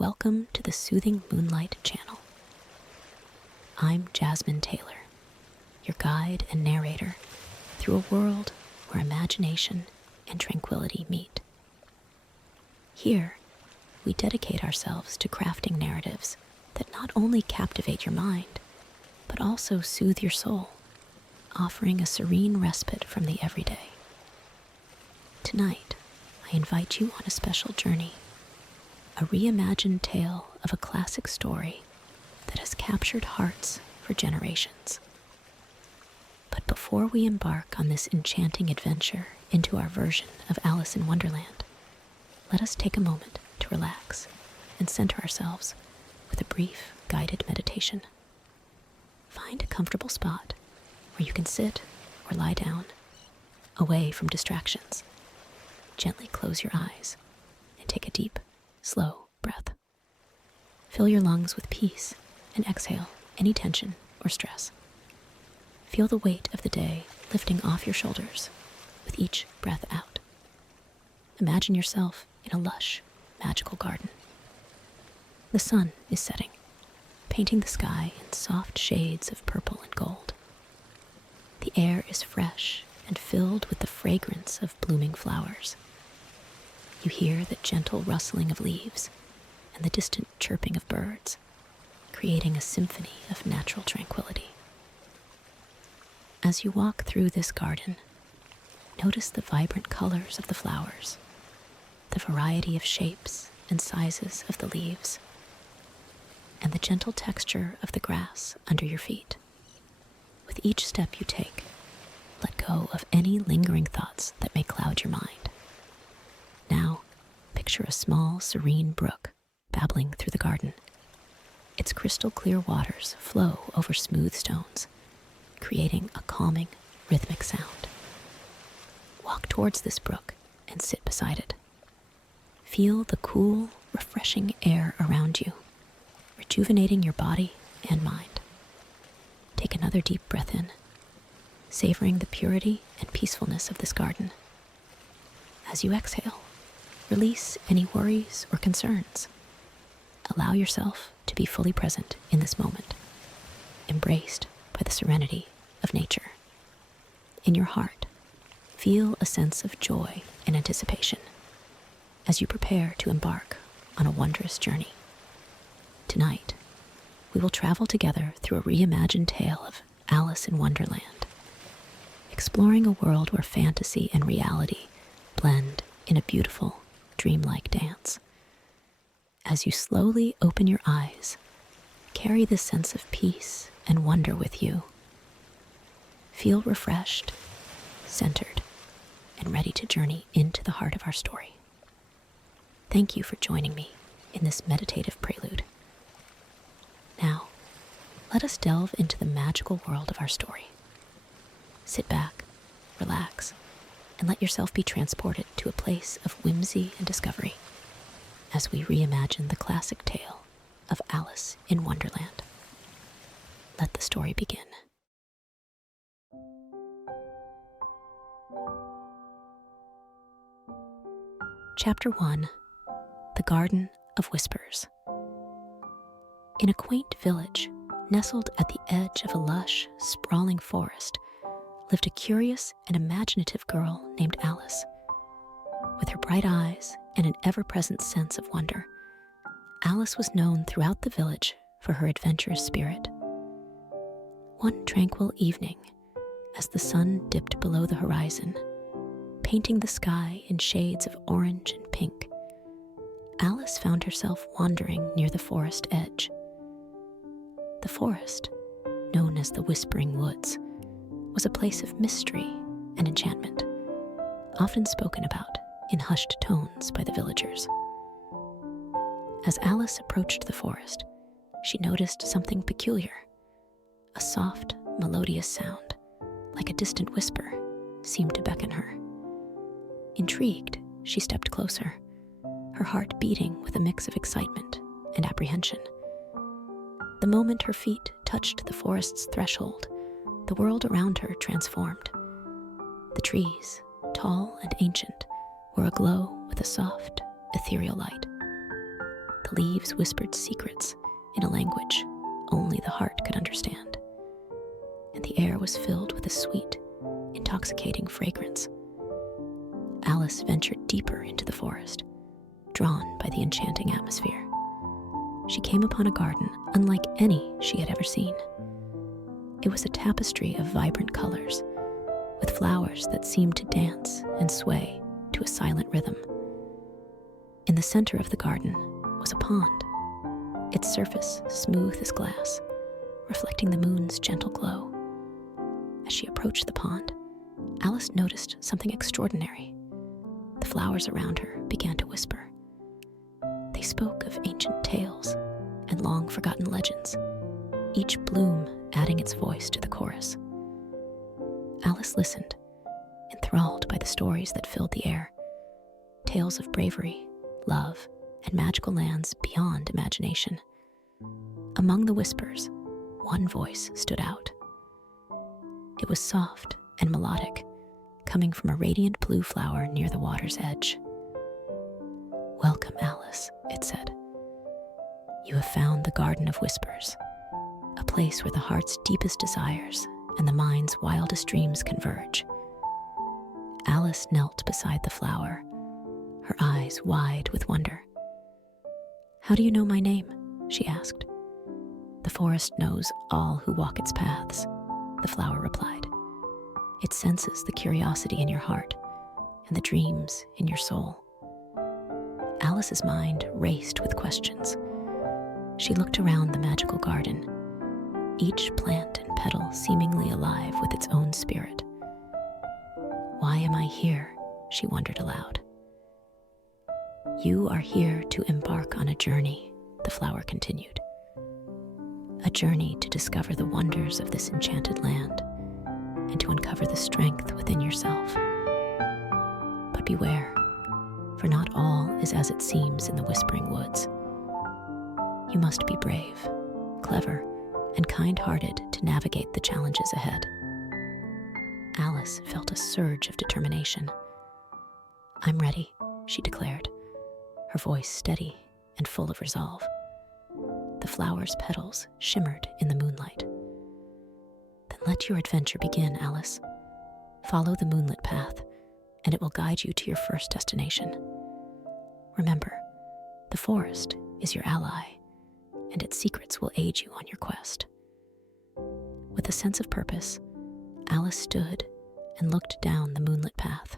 welcome to the Soothing Moonlight channel. I'm Jasmine Taylor, your guide and narrator through a world where imagination and tranquility meet. Here, we dedicate ourselves to crafting narratives that not only captivate your mind, but also soothe your soul, offering a serene respite from the everyday. Tonight, I invite you on a special journey, a reimagined tale of a classic story that has captured hearts for generations. But before we embark on this enchanting adventure into our version of Alice in Wonderland, let us take a moment to relax and center ourselves with a brief guided meditation. Find a comfortable spot where you can sit or lie down, away from distractions. Gently close your eyes and take a deep, slow breath. Fill your lungs with peace and exhale any tension or stress. Feel the weight of the day lifting off your shoulders with each breath out. Imagine yourself in a lush, magical garden. The sun is setting, painting the sky in soft shades of purple and gold. The air is fresh and filled with the fragrance of blooming flowers. You hear the gentle rustling of leaves and the distant chirping of birds, creating a symphony of natural tranquility. As you walk through this garden, notice the vibrant colors of the flowers, the variety of shapes and sizes of the leaves, and the gentle texture of the grass under your feet. With each step you take, let go of any lingering thoughts that may cloud your mind. Now, picture a small, serene brook babbling through the garden. Its crystal clear waters flow over smooth stones, creating a calming, rhythmic sound. Walk towards this brook and sit beside it. Feel the cool, refreshing air around you, rejuvenating your body and mind. Take another deep breath in, savoring the purity and peacefulness of this garden. As you exhale, release any worries or concerns. Allow yourself to be fully present in this moment, embraced by the serenity of nature. In your heart, feel a sense of joy and anticipation as you prepare to embark on a wondrous journey. Tonight, we will travel together through a reimagined tale of Alice in Wonderland, exploring a world where fantasy and reality blend in a beautiful, dreamlike dance. As you slowly open your eyes, carry this sense of peace and wonder with you. Feel refreshed, centered, and ready to journey into the heart of our story. Thank you for joining me in this meditative prelude. Now, let us delve into the magical world of our story. Sit back, relax, and let yourself be transported to a place of whimsy and discovery as we reimagine the classic tale of Alice in Wonderland. Let the story begin. Chapter 1: The Garden of Whispers. In a quaint village, nestled at the edge of a lush, sprawling forest, lived a curious and imaginative girl named Alice. With her bright eyes and an ever-present sense of wonder, Alice was known throughout the village for her adventurous spirit. One tranquil evening, as the sun dipped below the horizon, painting the sky in shades of orange and pink, Alice found herself wandering near the forest edge. The forest, known as the Whispering Woods, was a place of mystery and enchantment, often spoken about in hushed tones by the villagers. As Alice approached the forest, she noticed something peculiar. A soft, melodious sound, like a distant whisper, seemed to beckon her. Intrigued, she stepped closer, her heart beating with a mix of excitement and apprehension. The moment her feet touched the forest's threshold, the world around her transformed. The trees, tall and ancient, were aglow with a soft, ethereal light. The The leaves whispered secrets in a language only the heart could understand, and the air was filled with a sweet, intoxicating fragrance. Alice ventured deeper into the forest, drawn by the enchanting atmosphere. She came upon a garden unlike any she had ever seen. It was a tapestry of vibrant colors, with flowers that seemed to dance and sway to a silent rhythm. In the center of the garden was a pond, its surface smooth as glass, reflecting the moon's gentle glow. As she approached the pond, Alice noticed something extraordinary. The flowers around her began to whisper. They spoke of ancient tales and long-forgotten legends, each bloom adding its voice to the chorus. Alice listened, enthralled by the stories that filled the air, tales of bravery, love, and magical lands beyond imagination. Among the whispers, one voice stood out. It was soft and melodic, coming from a radiant blue flower near the water's edge. "Welcome, Alice," it said. "You have found the Garden of Whispers, a place where the heart's deepest desires and the mind's wildest dreams converge." Alice knelt beside the flower, her eyes wide with wonder. "How do you know my name?" she asked. "The forest knows all who walk its paths," the flower replied. "It senses the curiosity in your heart and the dreams in your soul." Alice's mind raced with questions. She looked around the magical garden, each plant and petal seemingly alive with its own spirit. "Why am I here?" she wondered aloud. "You are here to embark on a journey," the flower continued. "A journey to discover the wonders of this enchanted land and to uncover the strength within yourself. But beware, for not all is as it seems in the Whispering Woods. You must be brave, clever, and kind-hearted to navigate the challenges ahead." Alice felt a surge of determination. "I'm ready," she declared, her voice steady and full of resolve. The flower's petals shimmered in the moonlight. "Then let your adventure begin, Alice. Follow the moonlit path, and it will guide you to your first destination. Remember, the forest is your ally, and its secrets will aid you on your quest." With a sense of purpose, Alice stood and looked down the moonlit path,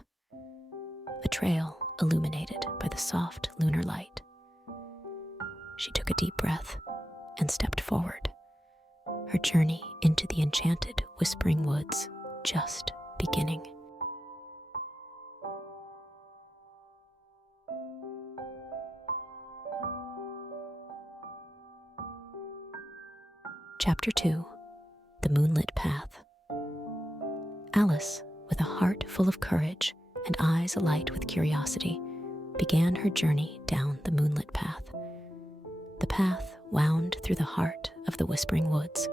a trail illuminated by the soft lunar light. She took a deep breath and stepped forward, her journey into the enchanted Whispering Woods just beginning. Chapter 2: The Moonlit Path. Alice, with a heart full of courage and eyes alight with curiosity, began her journey down the moonlit path. The path wound through the heart of the Whispering Woods,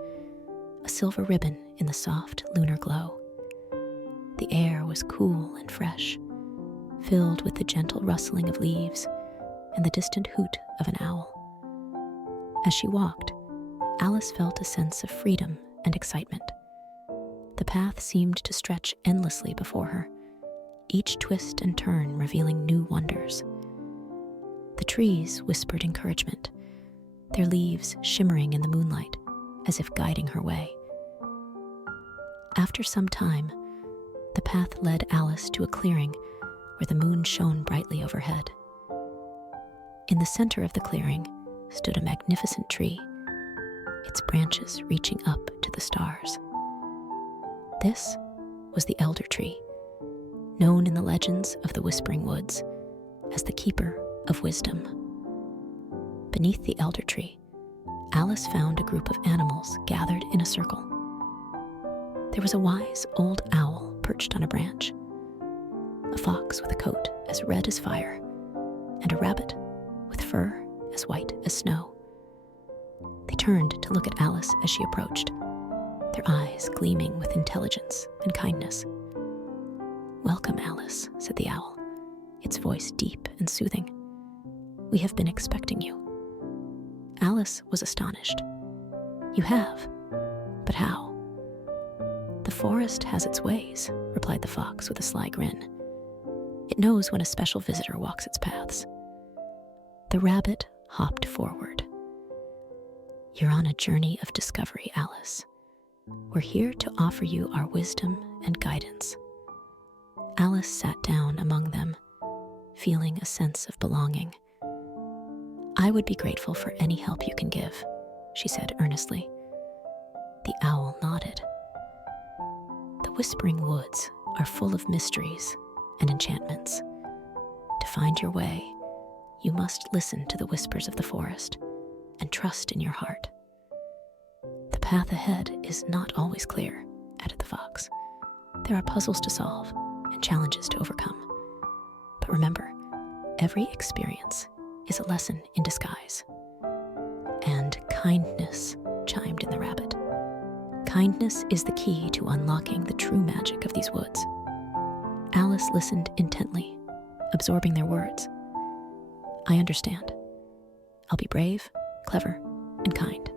a silver ribbon in the soft lunar glow. The air was cool and fresh, filled with the gentle rustling of leaves and the distant hoot of an owl. As she walked, Alice felt a sense of freedom and excitement. The path seemed to stretch endlessly before her, each twist and turn revealing new wonders. The trees whispered encouragement, their leaves shimmering in the moonlight as if guiding her way. After some time, the path led Alice to a clearing where the moon shone brightly overhead. In the center of the clearing stood a magnificent tree, its branches reaching up to the stars. This was the elder tree, known in the legends of the Whispering Woods as the keeper of wisdom. Beneath the elder tree, Alice found a group of animals gathered in a circle. There was a wise old owl perched on a branch, a fox with a coat as red as fire, and a rabbit with fur as white as snow. They turned to look at Alice as she approached, their eyes gleaming with intelligence and kindness. "Welcome, Alice," said the owl, its voice deep and soothing. "We have been expecting you." Alice was astonished. "You have? But how?" "The forest has its ways," replied the fox with a sly grin. "It knows when a special visitor walks its paths." The rabbit hopped forward. "You're on a journey of discovery, Alice. We're here to offer you our wisdom and guidance." Alice sat down among them, feeling a sense of belonging. "I would be grateful for any help you can give," she said earnestly. The owl nodded. "The whispering woods are full of mysteries and enchantments. To find your way, you must listen to the whispers of the forest and trust in your heart." "The path ahead is not always clear," added the fox. "There are puzzles to solve and challenges to overcome. But remember, every experience is a lesson in disguise." "And kindness," chimed in the rabbit. "Kindness is the key to unlocking the true magic of these woods." Alice listened intently, absorbing their words. "I understand. I'll be brave, clever, and kind."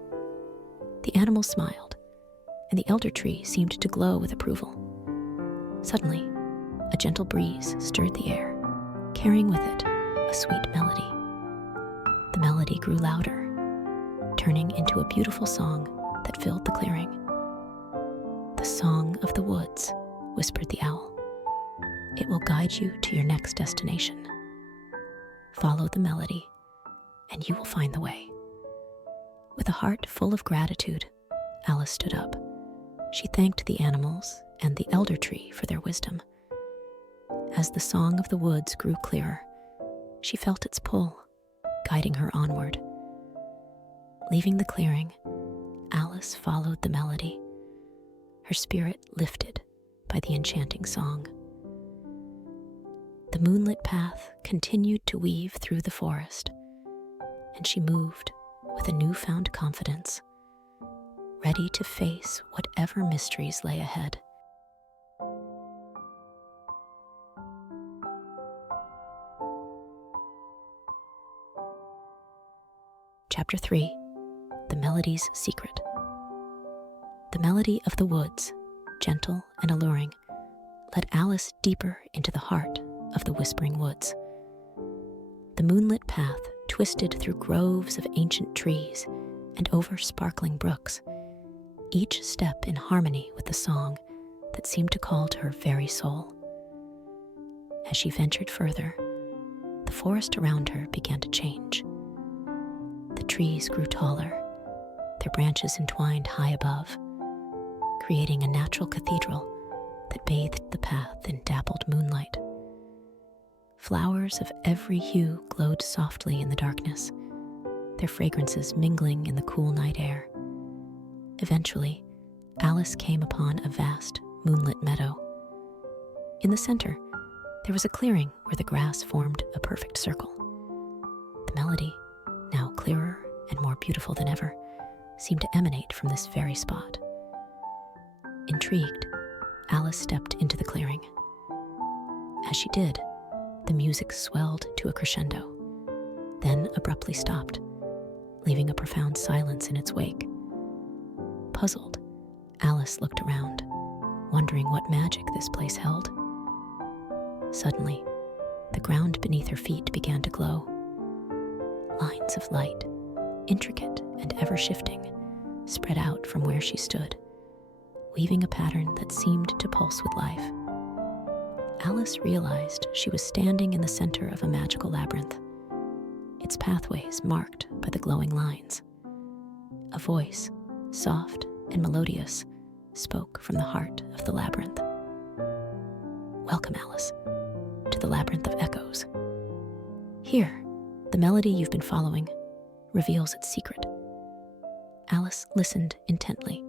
The animal smiled, and the elder tree seemed to glow with approval. Suddenly, a gentle breeze stirred the air, carrying with it a sweet melody. The melody grew louder, turning into a beautiful song that filled the clearing. "The song of the woods," whispered the owl. "It will guide you to your next destination. Follow the melody, and you will find the way." With a heart full of gratitude, Alice stood up. She thanked the animals and the elder tree for their wisdom. As the song of the woods grew clearer, she felt its pull, guiding her onward. Leaving the clearing, Alice followed the melody, her spirit lifted by the enchanting song. The moonlit path continued to weave through the forest, and she moved with a newfound confidence, ready to face whatever mysteries lay ahead. Chapter 3. The Melody's Secret. The melody of the woods, gentle and alluring, led Alice deeper into the heart of the whispering woods. The moonlit path twisted through groves of ancient trees and over sparkling brooks, each step in harmony with the song that seemed to call to her very soul. As she ventured further, the forest around her began to change. The trees grew taller, their branches entwined high above, creating a natural cathedral that bathed the path in dappled moonlight. Flowers of every hue glowed softly in the darkness, their fragrances mingling in the cool night air. Eventually, Alice came upon a vast, moonlit meadow. In the center, there was a clearing where the grass formed a perfect circle. The melody, now clearer and more beautiful than ever, seemed to emanate from this very spot. Intrigued, Alice stepped into the clearing. As she did, the music swelled to a crescendo, then abruptly stopped, leaving a profound silence in its wake. Puzzled, Alice looked around, wondering what magic this place held. Suddenly, the ground beneath her feet began to glow. Lines of light, intricate and ever-shifting, spread out from where she stood, weaving a pattern that seemed to pulse with life. Alice realized she was standing in the center of a magical labyrinth, its pathways marked by the glowing lines. A voice, soft and melodious, spoke from the heart of the labyrinth. "Welcome, Alice, to the labyrinth of echoes. Here, the melody you've been following reveals its secret." Alice listened intently,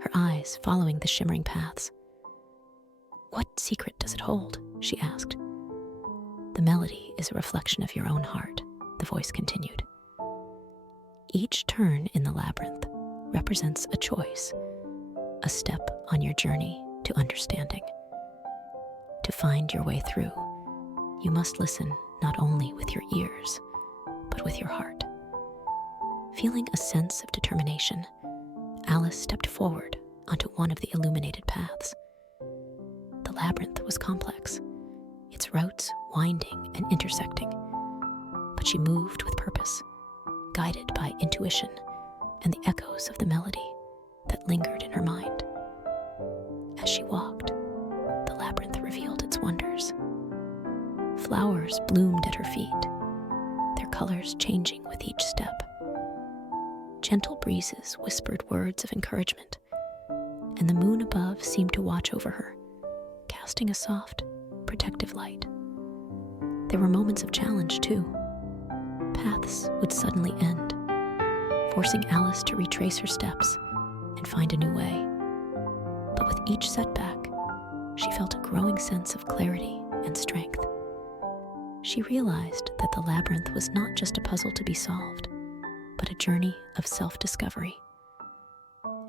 her eyes following the shimmering paths. "What secret does it hold?" she asked. "The melody is a reflection of your own heart," the voice continued. "Each turn in the labyrinth represents a choice, a step on your journey to understanding. To find your way through, you must listen not only with your ears, but with your heart. Feeling a sense of determination, Alice stepped forward onto one of the illuminated paths. The labyrinth was complex, its routes winding and intersecting, but she moved with purpose, guided by intuition and the echoes of the melody that lingered in her mind. As she walked, the labyrinth revealed its wonders. Flowers bloomed at her feet, their colors changing with each step. Gentle breezes whispered words of encouragement, and the moon above seemed to watch over her, casting a soft, protective light. There were moments of challenge, too. Paths would suddenly end, forcing Alice to retrace her steps and find a new way. But with each setback, she felt a growing sense of clarity and strength. She realized that the labyrinth was not just a puzzle to be solved, but a journey of self-discovery.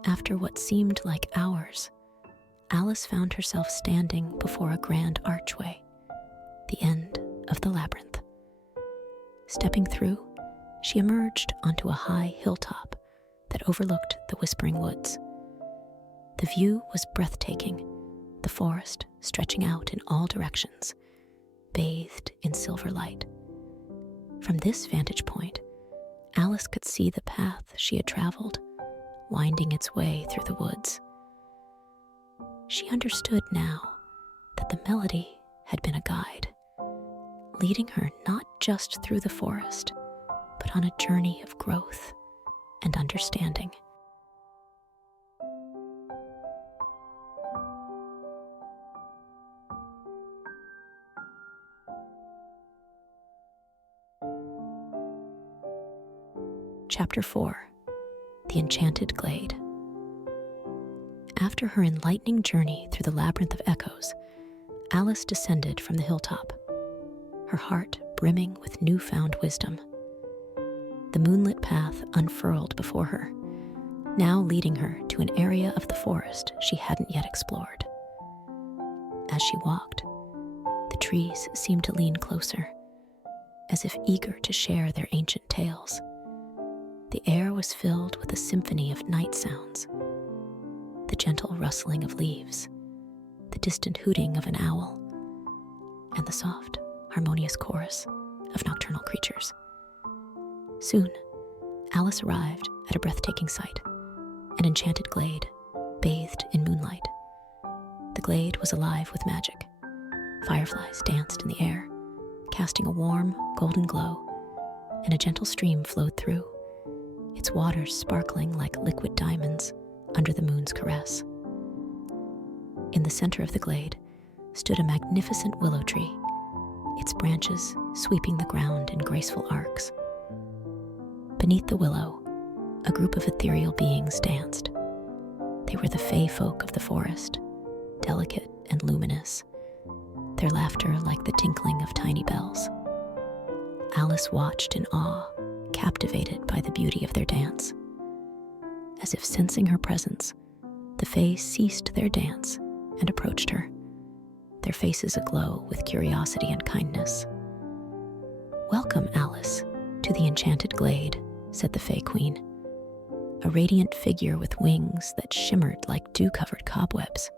After what seemed like hours, Alice found herself standing before a grand archway, the end of the labyrinth. Stepping through, she emerged onto a high hilltop that overlooked the Whispering Woods. The view was breathtaking, the forest stretching out in all directions, bathed in silver light. From this vantage point, Alice could see the path she had traveled, winding its way through the woods. She understood now that the melody had been a guide, leading her not just through the forest, but on a journey of growth and understanding. Chapter 4: The Enchanted Glade. After her enlightening journey through the labyrinth of echoes, Alice descended from the hilltop, her heart brimming with newfound wisdom. The moonlit path unfurled before her, now leading her to an area of the forest she hadn't yet explored. As she walked, the trees seemed to lean closer, as if eager to share their ancient tales. The air was filled with a symphony of night sounds, the gentle rustling of leaves, the distant hooting of an owl, and the soft, harmonious chorus of nocturnal creatures. Soon, Alice arrived at a breathtaking sight, an enchanted glade, bathed in moonlight. The glade was alive with magic. Fireflies danced in the air, casting a warm, golden glow, and a gentle stream flowed through, its waters sparkling like liquid diamonds under the moon's caress. In the center of the glade stood a magnificent willow tree, its branches sweeping the ground in graceful arcs. Beneath the willow, a group of ethereal beings danced. They were the fae folk of the forest, delicate and luminous, their laughter like the tinkling of tiny bells. Alice watched in awe, captivated by the beauty of their dance. As if sensing her presence, the fae ceased their dance and approached her, their faces aglow with curiosity and kindness. "Welcome, Alice, to the Enchanted Glade," said the Fae Queen, a radiant figure with wings that shimmered like dew-covered cobwebs.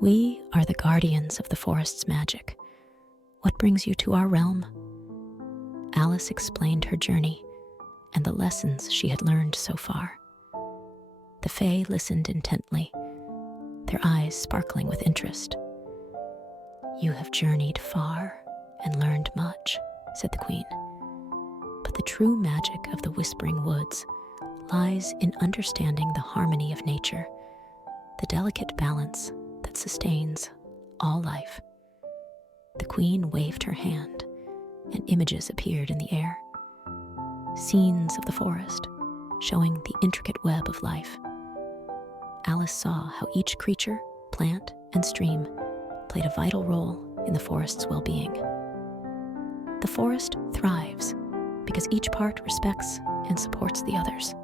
"We are the guardians of the forest's magic. What brings you to our realm?" Alice explained her journey and the lessons she had learned so far. The Fae listened intently, their eyes sparkling with interest. "You have journeyed far and learned much," said the Queen. "But the true magic of the Whispering Woods lies in understanding the harmony of nature, the delicate balance that sustains all life." The Queen waved her hand, and images appeared in the air. Scenes of the forest, showing the intricate web of life. Alice saw how each creature, plant, and stream played a vital role in the forest's well-being. The forest thrives because each part respects and supports the others,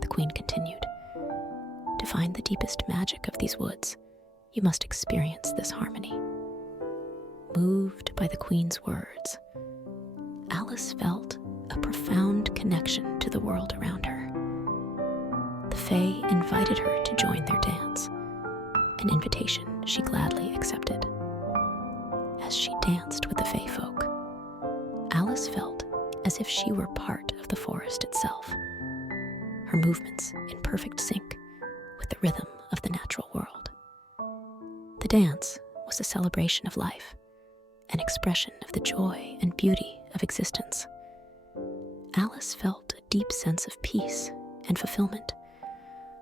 the Queen continued. To find the deepest magic of these woods, you must experience this harmony. Moved by the Queen's words, Alice felt a profound connection to the world around her. The Fae invited her to join their dance, an invitation she gladly accepted. As she danced with the Fae folk, Alice felt as if she were part of the forest itself, her movements in perfect sync with the rhythm of the natural world. The dance was a celebration of life, an expression of the joy and beauty of existence. Alice felt a deep sense of peace and fulfillment,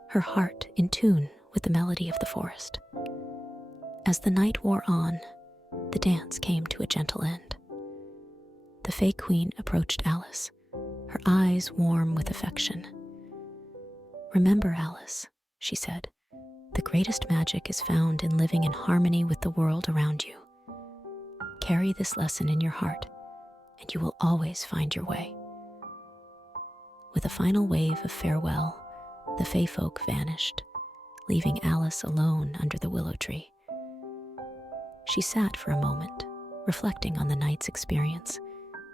her heart in tune with the melody of the forest. As the night wore on, the dance came to a gentle end. The Fae Queen approached Alice, her eyes warm with affection. "Remember, Alice," she said, "the greatest magic is found in living in harmony with the world around you. Carry this lesson in your heart, and you will always find your way." With a final wave of farewell, the Fae folk vanished, leaving Alice alone under the willow tree. She sat for a moment, reflecting on the night's experience,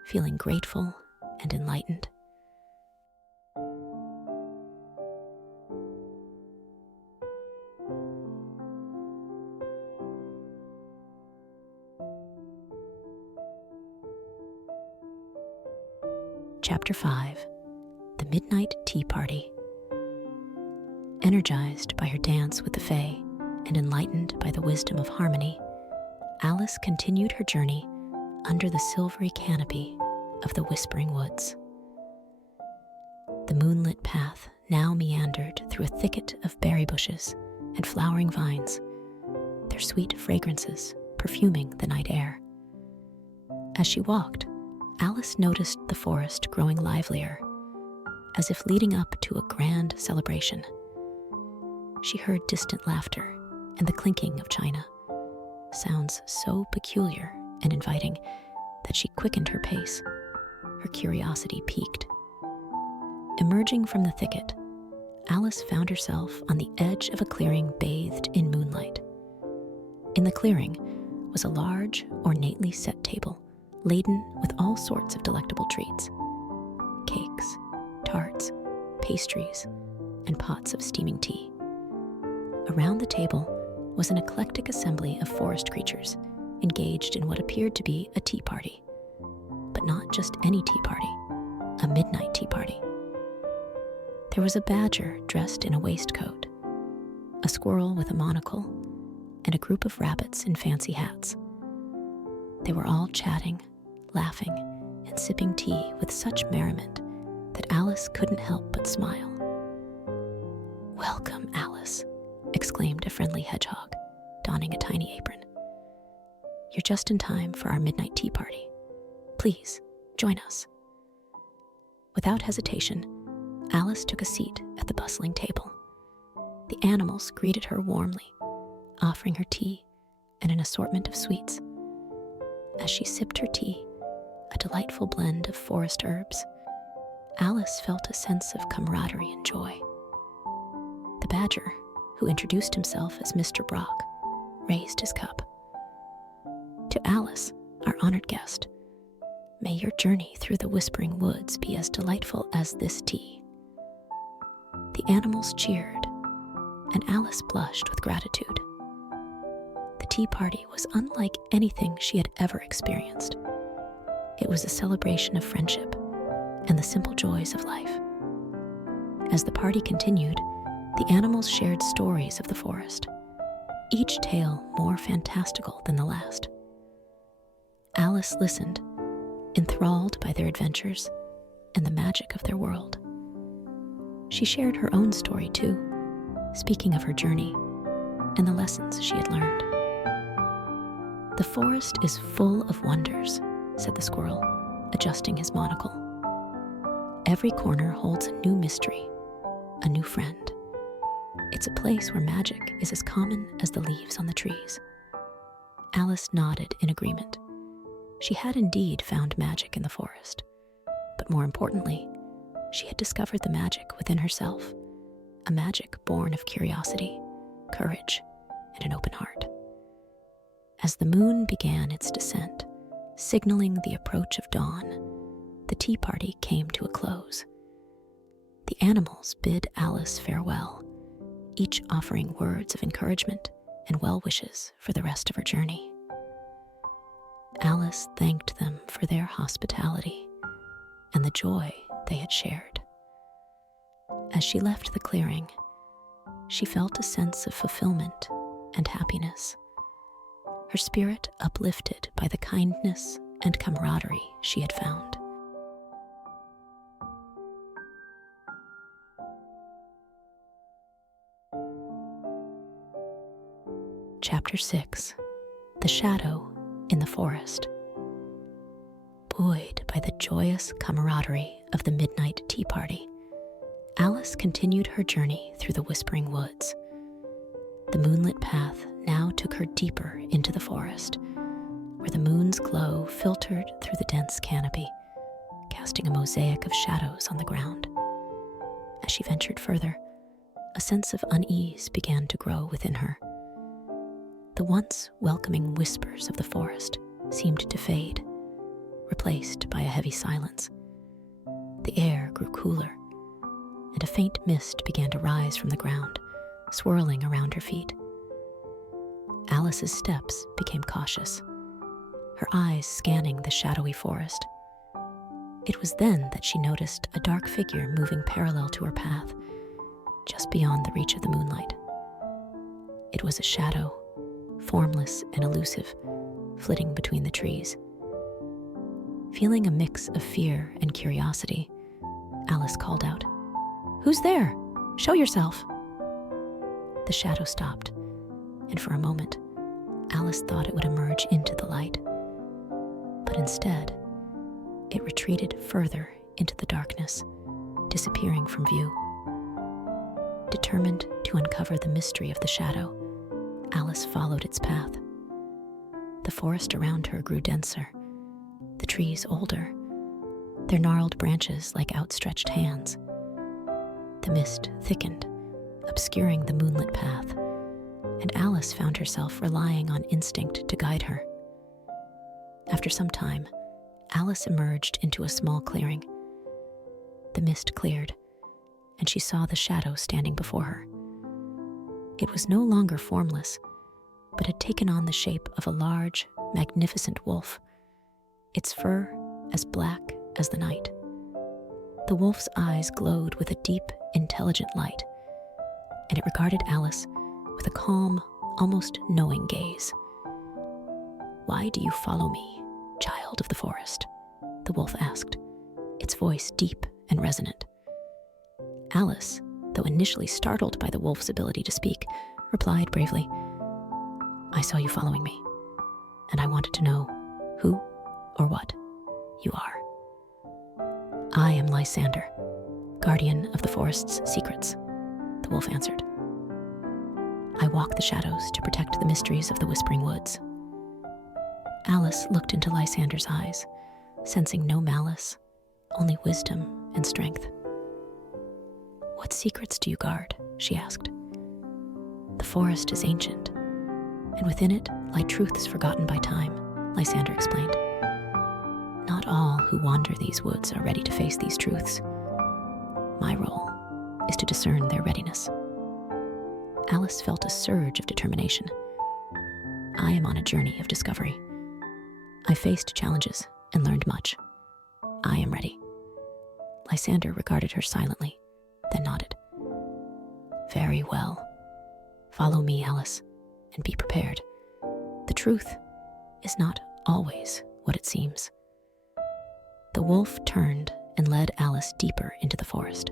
feeling grateful and enlightened. Chapter 5: The Midnight Tea Party. Energized by her dance with the Fae and enlightened by the wisdom of harmony, Alice continued her journey under the silvery canopy of the Whispering Woods. The moonlit path now meandered through a thicket of berry bushes and flowering vines, their sweet fragrances perfuming the night air. As she walked, Alice noticed the forest growing livelier, as if leading up to a grand celebration. She heard distant laughter and the clinking of china, sounds so peculiar and inviting that she quickened her pace, her curiosity piqued. Emerging from the thicket, Alice found herself on the edge of a clearing bathed in moonlight. In the clearing was a large, ornately set table laden with all sorts of delectable treats: cakes, tarts, pastries, and pots of steaming tea. Around the table was an eclectic assembly of forest creatures engaged in what appeared to be a tea party. But not just any tea party, a midnight tea party. There was a badger dressed in a waistcoat, a squirrel with a monocle, and a group of rabbits in fancy hats. They were all chatting, laughing, and sipping tea with such merriment that Alice couldn't help but smile. "Welcome, Alice," exclaimed a friendly hedgehog, donning a tiny apron. "You're just in time for our midnight tea party. Please, join us." Without hesitation, Alice took a seat at the bustling table. The animals greeted her warmly, offering her tea and an assortment of sweets. As she sipped her tea, a delightful blend of forest herbs, Alice felt a sense of camaraderie and joy. The badger, who introduced himself as Mr. Brock, raised his cup. "To Alice, our honored guest, may your journey through the Whispering Woods be as delightful as this tea." The animals cheered, and Alice blushed with gratitude. The tea party was unlike anything she had ever experienced. It was a celebration of friendship and the simple joys of life. As the party continued, the animals shared stories of the forest, each tale more fantastical than the last. Alice listened, enthralled by their adventures and the magic of their world. She shared her own story too, speaking of her journey and the lessons she had learned. "The forest is full of wonders," said the squirrel, adjusting his monocle. "Every corner holds a new mystery, a new friend. It's a place where magic is as common as the leaves on the trees." Alice nodded in agreement. She had indeed found magic in the forest, but more importantly, she had discovered the magic within herself, a magic born of curiosity, courage, and an open heart. As the moon began its descent, signaling the approach of dawn, the tea party came to a close. The animals bid Alice farewell, each offering words of encouragement and well wishes for the rest of her journey. Alice thanked them for their hospitality and the joy they had shared. As she left the clearing, she felt a sense of fulfillment and happiness, her spirit uplifted by the kindness and camaraderie she had found. Chapter 6. The Shadow in the Forest. Buoyed by the joyous camaraderie of the midnight tea party, Alice continued her journey through the whispering woods. The moonlit path now took her deeper into the forest, where the moon's glow filtered through the dense canopy, casting a mosaic of shadows on the ground. As she ventured further, a sense of unease began to grow within her. The once welcoming whispers of the forest seemed to fade, replaced by a heavy silence. The air grew cooler, and a faint mist began to rise from the ground, swirling around her feet. Alice's steps became cautious, her eyes scanning the shadowy forest. It was then that she noticed a dark figure moving parallel to her path, just beyond the reach of the moonlight. It was a shadow, formless and elusive, flitting between the trees. Feeling a mix of fear and curiosity, Alice called out, "Who's there? Show yourself!" The shadow stopped, and for a moment, Alice thought it would emerge into the light. But instead, it retreated further into the darkness, disappearing from view. Determined to uncover the mystery of the shadow, Alice followed its path. The forest around her grew denser, the trees older, their gnarled branches like outstretched hands. The mist thickened, obscuring the moonlit path, and Alice found herself relying on instinct to guide her. After some time, Alice emerged into a small clearing. The mist cleared, and she saw the shadow standing before her. It was no longer formless, but had taken on the shape of a large, magnificent wolf, its fur as black as the night. The wolf's eyes glowed with a deep, intelligent light, and it regarded Alice with a calm, almost knowing gaze. "Why do you follow me, child of the forest?" the wolf asked, its voice deep and resonant. Alice, though initially startled by the wolf's ability to speak, replied bravely, "I saw you following me, and I wanted to know who or what you are." "I am Lysander, guardian of the forest's secrets," the wolf answered. "I walk the shadows to protect the mysteries of the whispering woods." Alice looked into Lysander's eyes, sensing no malice, only wisdom and strength. "What secrets do you guard?" she asked. "The forest is ancient, and within it lie truths forgotten by time," Lysander explained. "Not all who wander these woods are ready to face these truths. My role is to discern their readiness." Alice felt a surge of determination. "I am on a journey of discovery. I faced challenges and learned much. I am ready." Lysander regarded her silently, then nodded. "Very well. Follow me, Alice, and be prepared. The truth is not always what it seems." The wolf turned and led Alice deeper into the forest.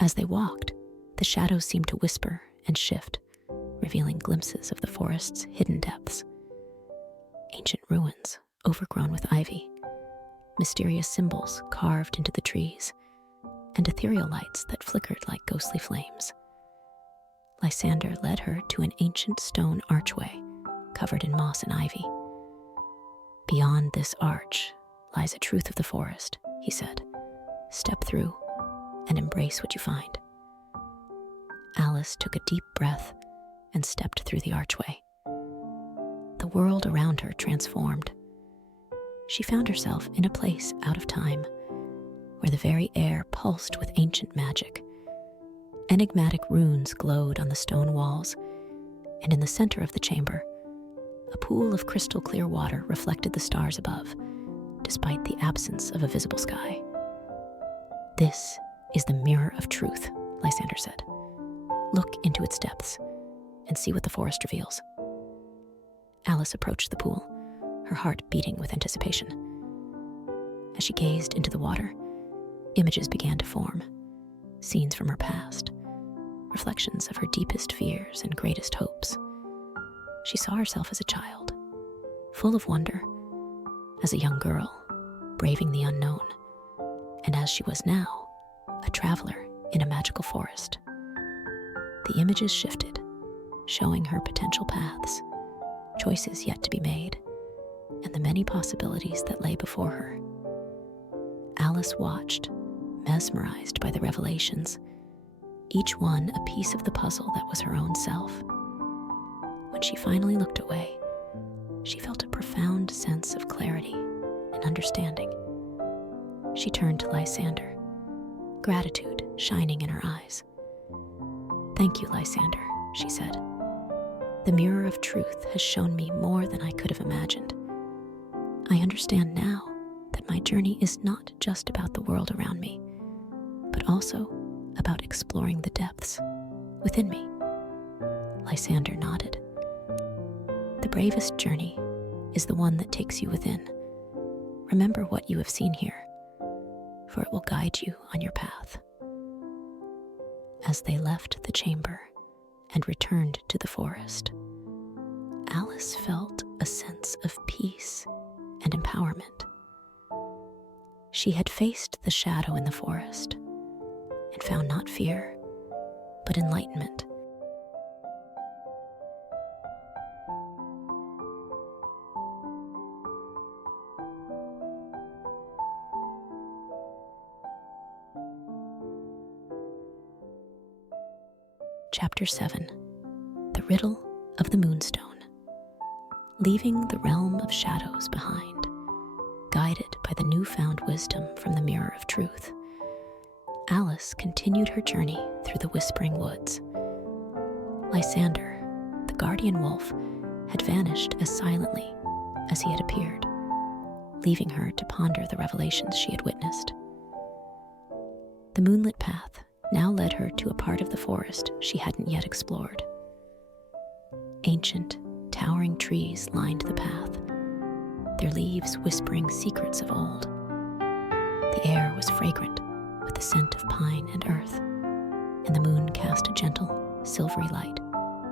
As they walked, the shadows seemed to whisper and shift, revealing glimpses of the forest's hidden depths. Ancient ruins overgrown with ivy, mysterious symbols carved into the trees, and ethereal lights that flickered like ghostly flames. Lysander led her to an ancient stone archway covered in moss and ivy. "Beyond this arch lies a truth of the forest," he said. "Step through and embrace what you find." Alice took a deep breath and stepped through the archway. The world around her transformed. she found herself in a place out of time, where the very air pulsed with ancient magic. Enigmatic runes glowed on the stone walls, and in the center of the chamber, a pool of crystal clear water reflected the stars above, despite the absence of a visible sky. "This is the mirror of truth," Lysander said. "Look into its depths and see what the forest reveals." Alice approached the pool, her heart beating with anticipation. As she gazed into the water, images began to form, scenes from her past, reflections of her deepest fears and greatest hopes. She saw herself as a child, full of wonder, as a young girl, braving the unknown, and as she was now, a traveler in a magical forest. The images shifted, showing her potential paths, choices yet to be made, and the many possibilities that lay before her. Alice watched, mesmerized by the revelations, each one a piece of the puzzle that was her own self. When she finally looked away, she felt a profound sense of clarity and understanding. She turned to Lysander, gratitude shining in her eyes. "Thank you, Lysander," she said. "The mirror of truth has shown me more than I could have imagined. I understand now that my journey is not just about the world around me, but also about exploring the depths within me." Lysander nodded. "The bravest journey is the one that takes you within. Remember what you have seen here, for it will guide you on your path." As they left the chamber and returned to the forest, Alice felt a sense of peace and empowerment. She had faced the shadow in the forest and found not fear, but enlightenment. Chapter 7. The Riddle of the Moonstone. Leaving the realm of shadows behind, guided by the newfound wisdom from the mirror of truth, Alice continued her journey through the whispering woods. Lysander, the guardian wolf, had vanished as silently as he had appeared, leaving her to ponder the revelations she had witnessed. The moonlit path now led her to a part of the forest she hadn't yet explored. Ancient, towering trees lined the path, their leaves whispering secrets of old. The air was fragrant with the scent of pine and earth, and the moon cast a gentle, silvery light,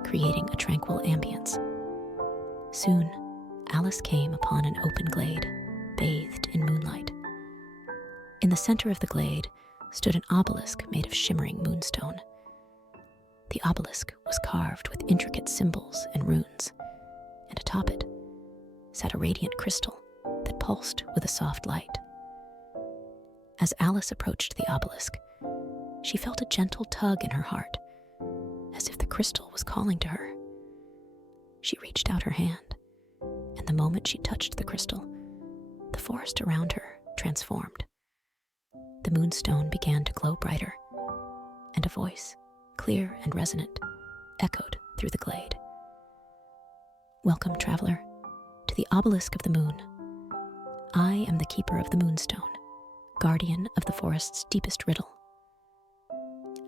creating a tranquil ambience. Soon, Alice came upon an open glade, bathed in moonlight. In the center of the glade stood an obelisk made of shimmering moonstone. The obelisk was carved with intricate symbols and runes, and atop it sat a radiant crystal that pulsed with a soft light. As Alice approached the obelisk, she felt a gentle tug in her heart, as if the crystal was calling to her. She reached out her hand, and the moment she touched the crystal, the forest around her transformed. The moonstone began to glow brighter, and a voice, clear and resonant, echoed through the glade. "Welcome, traveler, to the obelisk of the moon. I am the keeper of the moonstone, guardian of the forest's deepest riddle."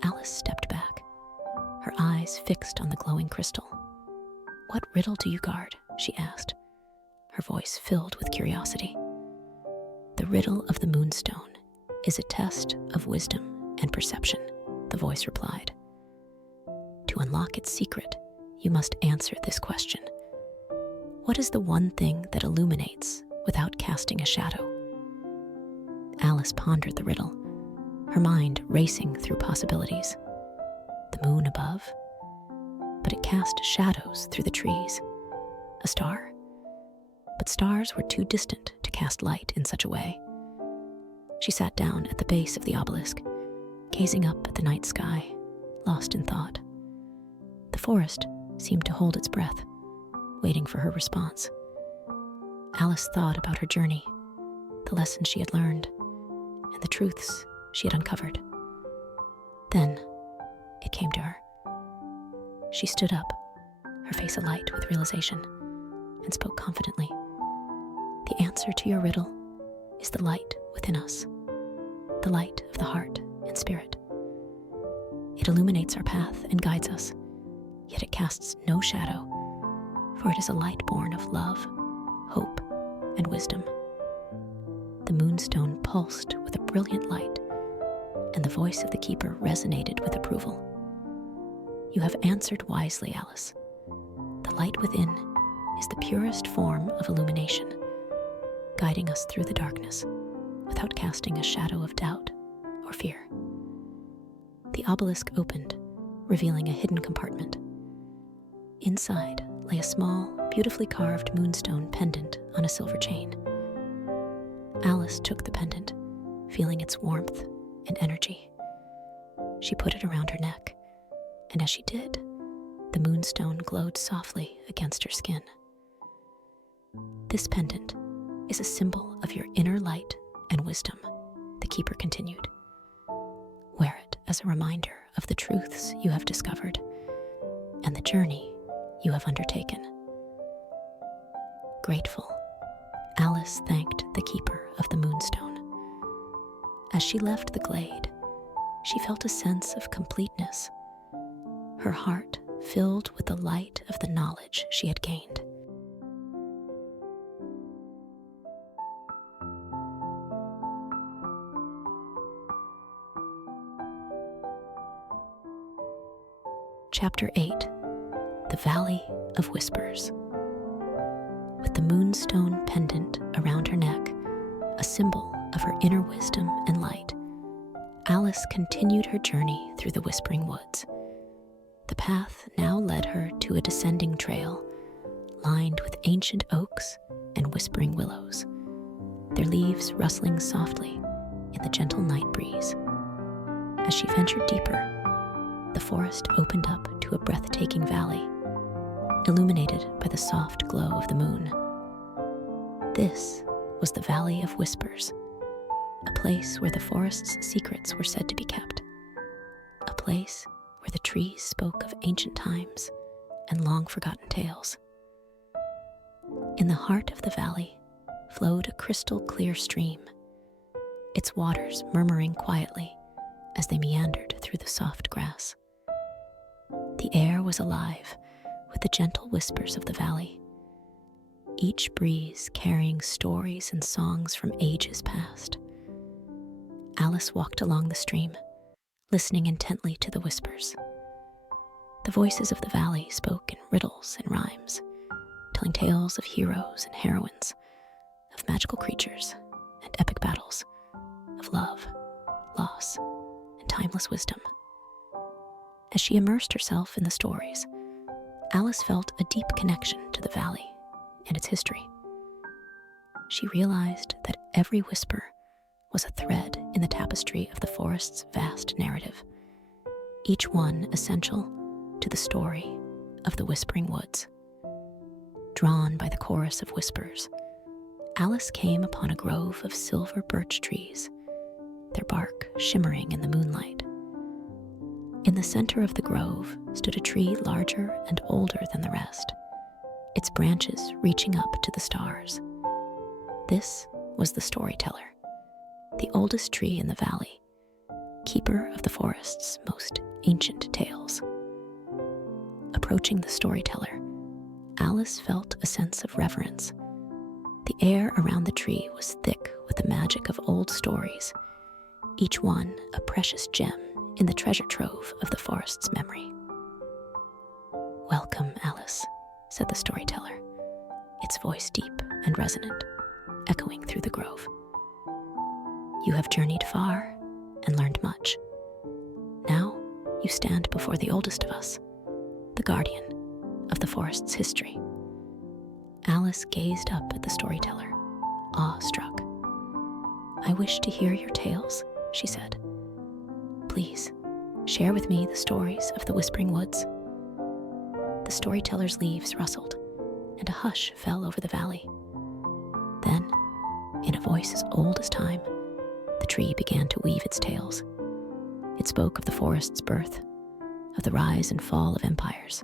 Alice stepped back, her eyes fixed on the glowing crystal. "What riddle do you guard?" she asked, her voice filled with curiosity. "The riddle of the moonstone is a test of wisdom and perception," the voice replied. "To unlock its secret, you must answer this question. What is the one thing that illuminates without casting a shadow?" Alice pondered the riddle, her mind racing through possibilities. The moon above, but it cast shadows through the trees. A star? But stars were too distant to cast light in such a way. She sat down at the base of the obelisk, gazing up at the night sky, lost in thought. The forest seemed to hold its breath, waiting for her response. Alice thought about her journey the lessons she had learned, and the truths she had uncovered. Then it came to her. She stood up, her face alight with realization, and spoke confidently. The answer to your riddle is the light within us, the light of the heart and spirit. It illuminates our path and guides us, yet it casts no shadow, for it is a light born of love, hope, and wisdom. The moonstone pulsed with a brilliant light, and the voice of the keeper resonated with approval. You have answered wisely, Alice. The light within is the purest form of illumination, guiding us through the darkness without casting a shadow of doubt or fear. The obelisk opened, revealing a hidden compartment. Inside lay a small, beautifully carved moonstone pendant on a silver chain. Alice took the pendant, feeling its warmth and energy. She put it around her neck, and as she did, the moonstone glowed softly against her skin. This pendant is a symbol of your inner light and wisdom, the keeper continued. Wear it as a reminder of the truths you have discovered and the journey you have undertaken. Grateful, Alice thanked the keeper of the moonstone. As she left the glade, she felt a sense of completeness, her heart filled with the light of the knowledge she had gained. Chapter 8, The Valley of Whispers. With the moonstone pendant around her neck, a symbol of her inner wisdom and light, Alice continued her journey through the Whispering Woods. The path now led her to a descending trail, lined with ancient oaks and whispering willows, their leaves rustling softly in the gentle night breeze. As she ventured deeper, the forest opened up to a breathtaking valley, illuminated by the soft glow of the moon. This was the Valley of Whispers, a place where the forest's secrets were said to be kept, a place where the trees spoke of ancient times and long-forgotten tales. In the heart of the valley flowed a crystal-clear stream, its waters murmuring quietly as they meandered through the soft grass. The air was alive with the gentle whispers of the valley, each breeze carrying stories and songs from ages past. Alice walked along the stream, listening intently to the whispers. The voices of the valley spoke in riddles and rhymes, telling tales of heroes and heroines, of magical creatures and epic battles, of love, loss, and timeless wisdom. As she immersed herself in the stories, Alice felt a deep connection to the valley and its history. She realized that every whisper was a thread in the tapestry of the forest's vast narrative, each one essential to the story of the Whispering Woods. Drawn by the chorus of whispers, Alice came upon a grove of silver birch trees, their bark shimmering in the moonlight. In the center of the grove stood a tree larger and older than the rest, its branches reaching up to the stars. This was the storyteller, the oldest tree in the valley, keeper of the forest's most ancient tales. Approaching the storyteller, Alice felt a sense of reverence. The air around the tree was thick with the magic of old stories, each one a precious gem in the treasure trove of the forest's memory. "Welcome, Alice," said the storyteller, its voice deep and resonant, echoing through the grove. "You have journeyed far and learned much. Now you stand before the oldest of us, the guardian of the forest's history." Alice gazed up at the storyteller, awestruck. "I wish to hear your tales," she said. "Please, share with me the stories of the Whispering Woods." The storyteller's leaves rustled, and a hush fell over the valley. Then In a voice as old as time, the tree began to weave its tales. It spoke of the forest's birth, of the rise and fall of empires,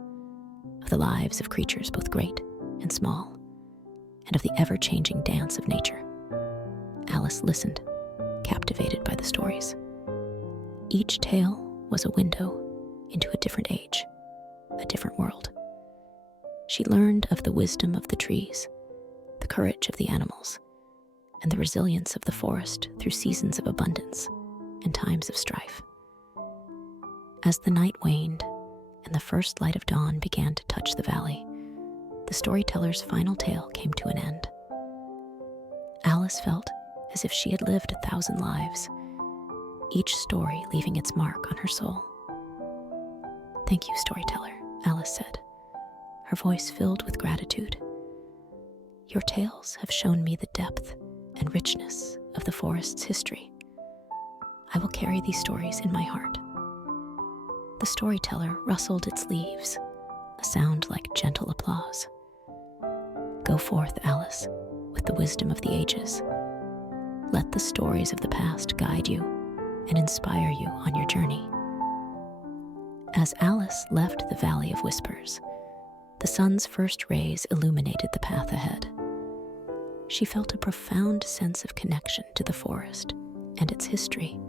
of the lives of creatures both great and small, and of the ever-changing dance of nature. Alice listened, captivated by the stories. Each tale was a window into a different age, a different world. She learned of the wisdom of the trees, the courage of the animals, and the resilience of the forest through seasons of abundance and times of strife. As the night waned and the first light of dawn began to touch the valley, the storyteller's final tale came to an end. Alice felt as if she had lived 1,000 lives, each story leaving its mark on her soul. "Thank you, storyteller," Alice said, her voice filled with gratitude. "Your tales have shown me the depth and richness of the forest's history. I will carry these stories in my heart." The storyteller rustled its leaves, a sound like gentle applause. "Go forth, Alice, with the wisdom of the ages. Let the stories of the past guide you and inspire you on your journey." As Alice left the Valley of Whispers, the sun's first rays illuminated the path ahead. She felt a profound sense of connection to the forest and its history,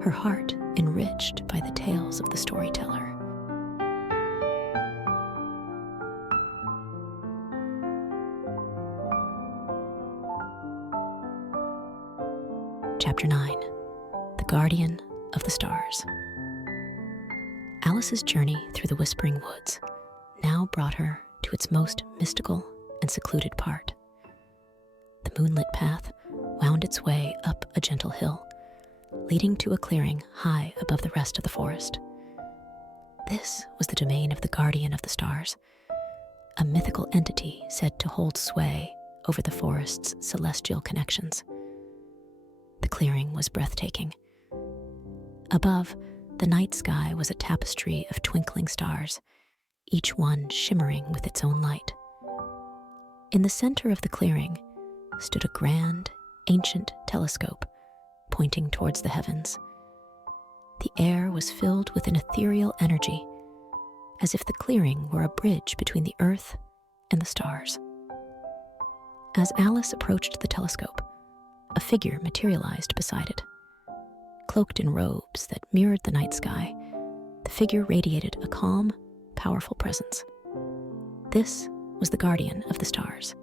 her heart enriched by the tales of the storyteller. Chapter 9: The Guardian of the Stars. Alice's journey through the Whispering Woods now brought her to its most mystical and secluded part. The moonlit path wound its way up a gentle hill, leading to a clearing high above the rest of the forest. This was the domain of the Guardian of the Stars, a mythical entity said to hold sway over the forest's celestial connections. The clearing was breathtaking. Above, the night sky was a tapestry of twinkling stars, each one shimmering with its own light. In the center of the clearing stood a grand, ancient telescope pointing towards the heavens. The air was filled with an ethereal energy, as if the clearing were a bridge between the earth and the stars. As Alice approached the telescope, a figure materialized beside it. Cloaked in robes that mirrored the night sky, the figure radiated a calm, powerful presence. This was the Guardian of the Stars,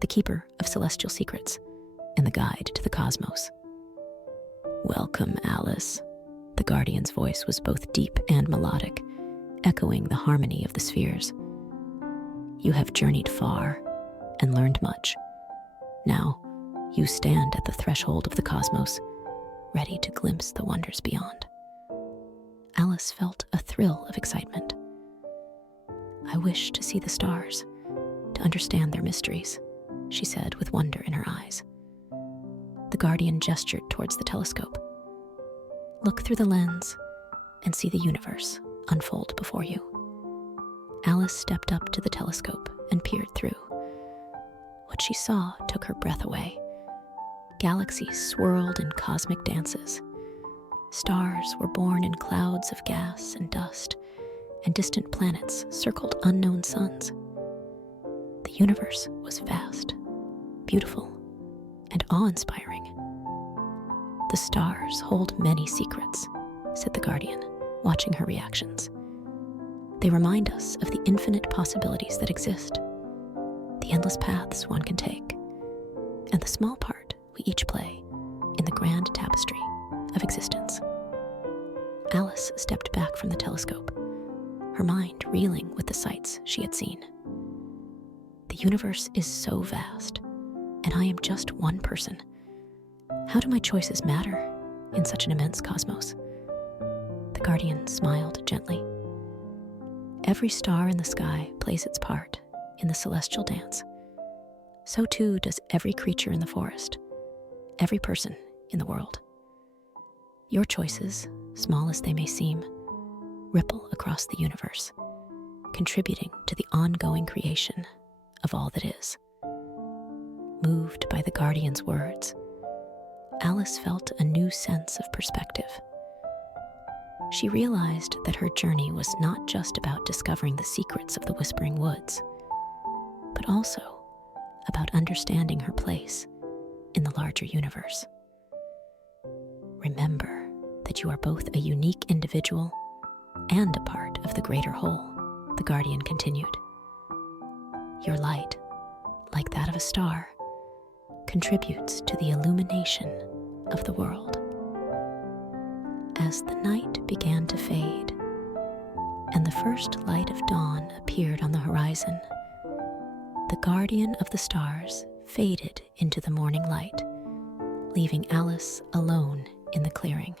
the keeper of celestial secrets, and the guide to the cosmos. "Welcome, Alice." The Guardian's voice was both deep and melodic, echoing the harmony of the spheres. "You have journeyed far and learned much. Now, you stand at the threshold of the cosmos, ready to glimpse the wonders beyond." Alice felt a thrill of excitement. "I wish to see the stars, to understand their mysteries," she said with wonder in her eyes. The Guardian gestured towards the telescope. "Look through the lens and see the universe unfold before you." Alice stepped up to the telescope and peered through. What she saw took her breath away. Galaxies swirled in cosmic dances. Stars were born in clouds of gas and dust, and distant planets circled unknown suns. The universe was vast, beautiful, and awe-inspiring. "The stars hold many secrets," said the Guardian, watching her reactions. "They remind us of the infinite possibilities that exist, the endless paths one can take, and the small part we each play in the grand tapestry of existence." Alice stepped back from the telescope, her mind reeling with the sights she had seen. "The universe is so vast, and I am just one person. How do my choices matter in such an immense cosmos?" The Guardian smiled gently. "Every star in the sky plays its part in the celestial dance. So too does every creature in the forest, every person in the world. Your choices, small as they may seem, ripple across the universe, contributing to the ongoing creation of all that is." Moved by the guardian's words, Alice felt a new sense of perspective. She realized that her journey was not just about discovering the secrets of the Whispering Woods, but also about understanding her place in the larger universe. Remember that you are both a unique individual and a part of the greater whole, the guardian continued. Your light, like that of a star, contributes to the illumination of the world. As the night began to fade and the first light of dawn appeared on the horizon, the guardian of the stars faded into the morning light, leaving Alice alone in the clearing.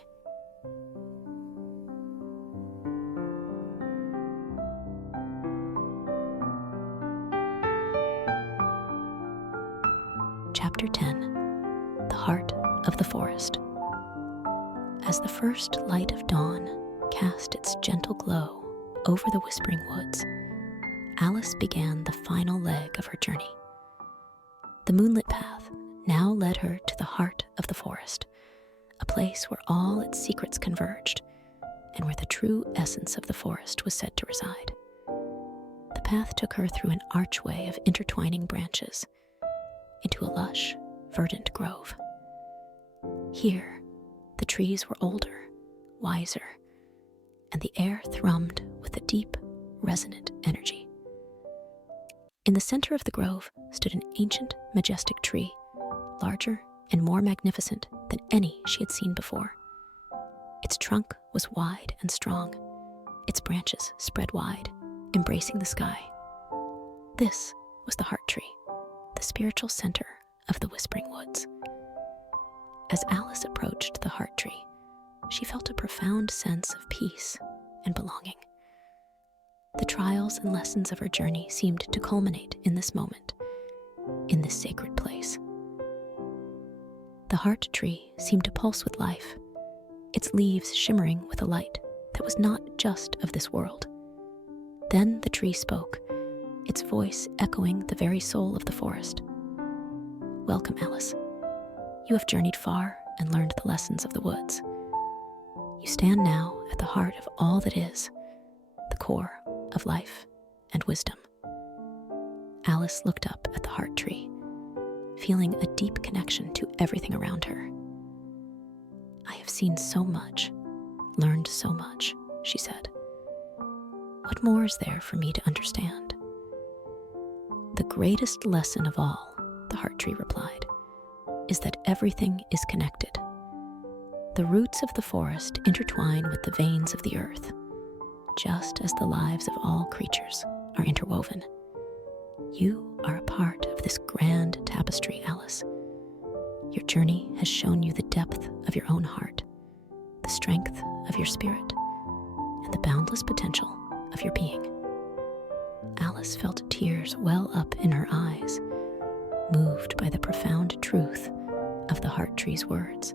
Chapter 10. The Heart of the Forest. As the first light of dawn cast its gentle glow over the Whispering Woods, Alice began the final leg of her journey. The moonlit path now led her to the heart of the forest, a place where all its secrets converged and where the true essence of the forest was said to reside. The path took her through an archway of intertwining branches into a lush, verdant grove. Here, the trees were older, wiser, and the air thrummed with a deep, resonant energy. In the center of the grove stood an ancient, majestic tree, larger and more magnificent than any she had seen before. Its trunk was wide and strong, its branches spread wide, embracing the sky. This was the heart tree, the spiritual center of the Whispering Woods. As Alice approached the heart tree, she felt a profound sense of peace and belonging. The trials and lessons of her journey seemed to culminate in this moment, in this sacred place. The heart tree seemed to pulse with life, its leaves shimmering with a light that was not just of this world. Then the tree spoke, its voice echoing the very soul of the forest. Welcome, Alice. You have journeyed far and learned the lessons of the woods. You stand now at the heart of all that is, the core of life and wisdom. Alice looked up at the heart tree, feeling a deep connection to everything around her. I have seen so much, learned so much, she said. What more is there for me to understand? The greatest lesson of all, the heart tree replied, is that everything is connected. The roots of the forest intertwine with the veins of the earth, just as the lives of all creatures are interwoven. You are a part of this grand tapestry, Alice. Your journey has shown you the depth of your own heart, the strength of your spirit, and the boundless potential of your being. Alice felt tears well up in her eyes, moved by the profound truth of the heart tree's words.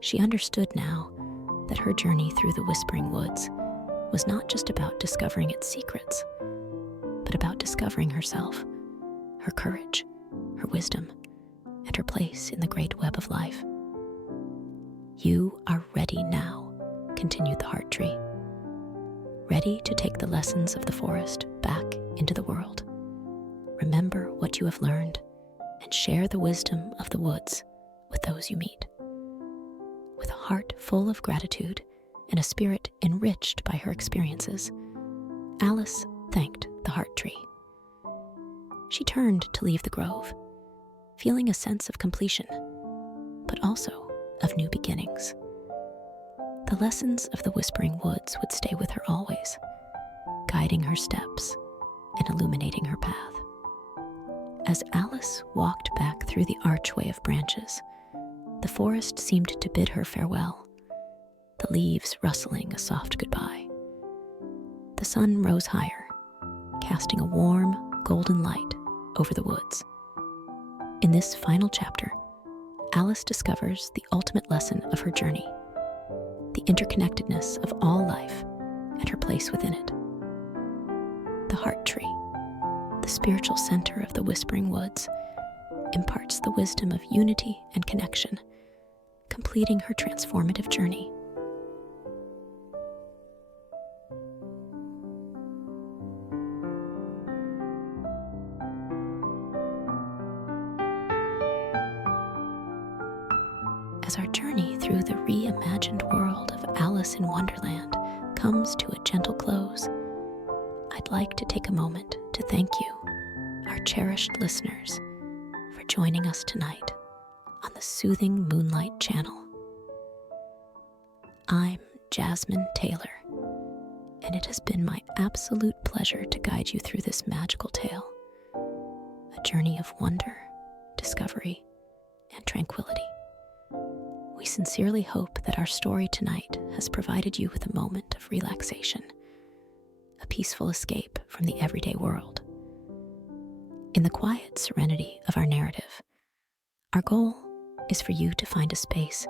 She understood now that her journey through the Whispering Woods was not just about discovering its secrets, but about discovering herself, her courage, her wisdom, and her place in the great web of life. You are ready now, continued the heart tree, ready to take the lessons of the forest back into the world. Remember what you have learned and share the wisdom of the woods with those you meet. With a heart full of gratitude and a spirit enriched by her experiences, Alice thanked the heart tree. She turned to leave the grove, feeling a sense of completion, but also of new beginnings. The lessons of the Whispering Woods would stay with her always, guiding her steps and illuminating her path. As Alice walked back through the archway of branches, the forest seemed to bid her farewell, the leaves rustling a soft goodbye. The sun rose higher, casting a warm, golden light over the woods. In this final chapter, Alice discovers the ultimate lesson of her journey, the interconnectedness of all life and her place within it. The heart tree, the spiritual center of the Whispering Woods, imparts the wisdom of unity and connection, completing her transformative journey. As our journey through the reimagined world of Alice in Wonderland comes to a gentle close, I'd like to take a moment to thank you, our cherished listeners, for joining us tonight on the Soothing Moonlight channel. I'm Jasmine Taylor, and it has been my absolute pleasure to guide you through this magical tale, a journey of wonder, discovery, and tranquility. We sincerely hope that our story tonight has provided you with a moment of relaxation, a peaceful escape from the everyday world. In the quiet serenity of our narrative, our goal is for you to find a space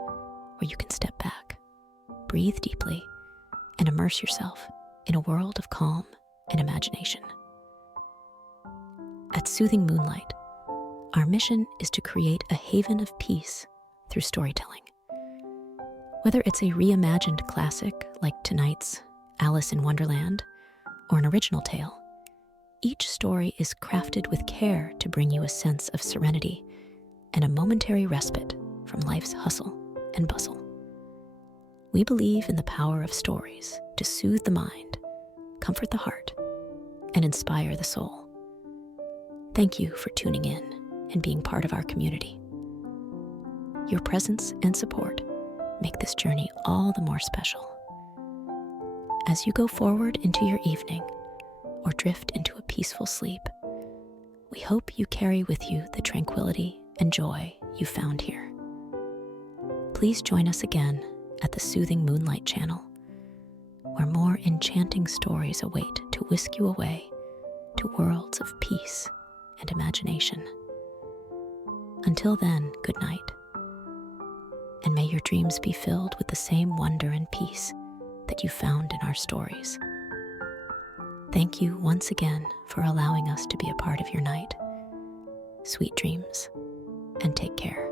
where you can step back, breathe deeply, and immerse yourself in a world of calm and imagination. At Soothing Moonlight, our mission is to create a haven of peace through storytelling. Whether it's a reimagined classic like tonight's Alice in Wonderland or an original tale, each story is crafted with care to bring you a sense of serenity and a momentary respite from life's hustle and bustle. We believe in the power of stories to soothe the mind, comfort the heart, and inspire the soul. Thank you for tuning in and being part of our community. Your presence and support make this journey all the more special. As you go forward into your evening or drift into a peaceful sleep, we hope you carry with you the tranquility and joy you found here. Please join us again at the Soothing Moonlight channel, where more enchanting stories await to whisk you away to worlds of peace and imagination. Until then, good night, and may your dreams be filled with the same wonder and peace that you found in our stories. Thank you once again for allowing us to be a part of your night. Sweet dreams, and take care.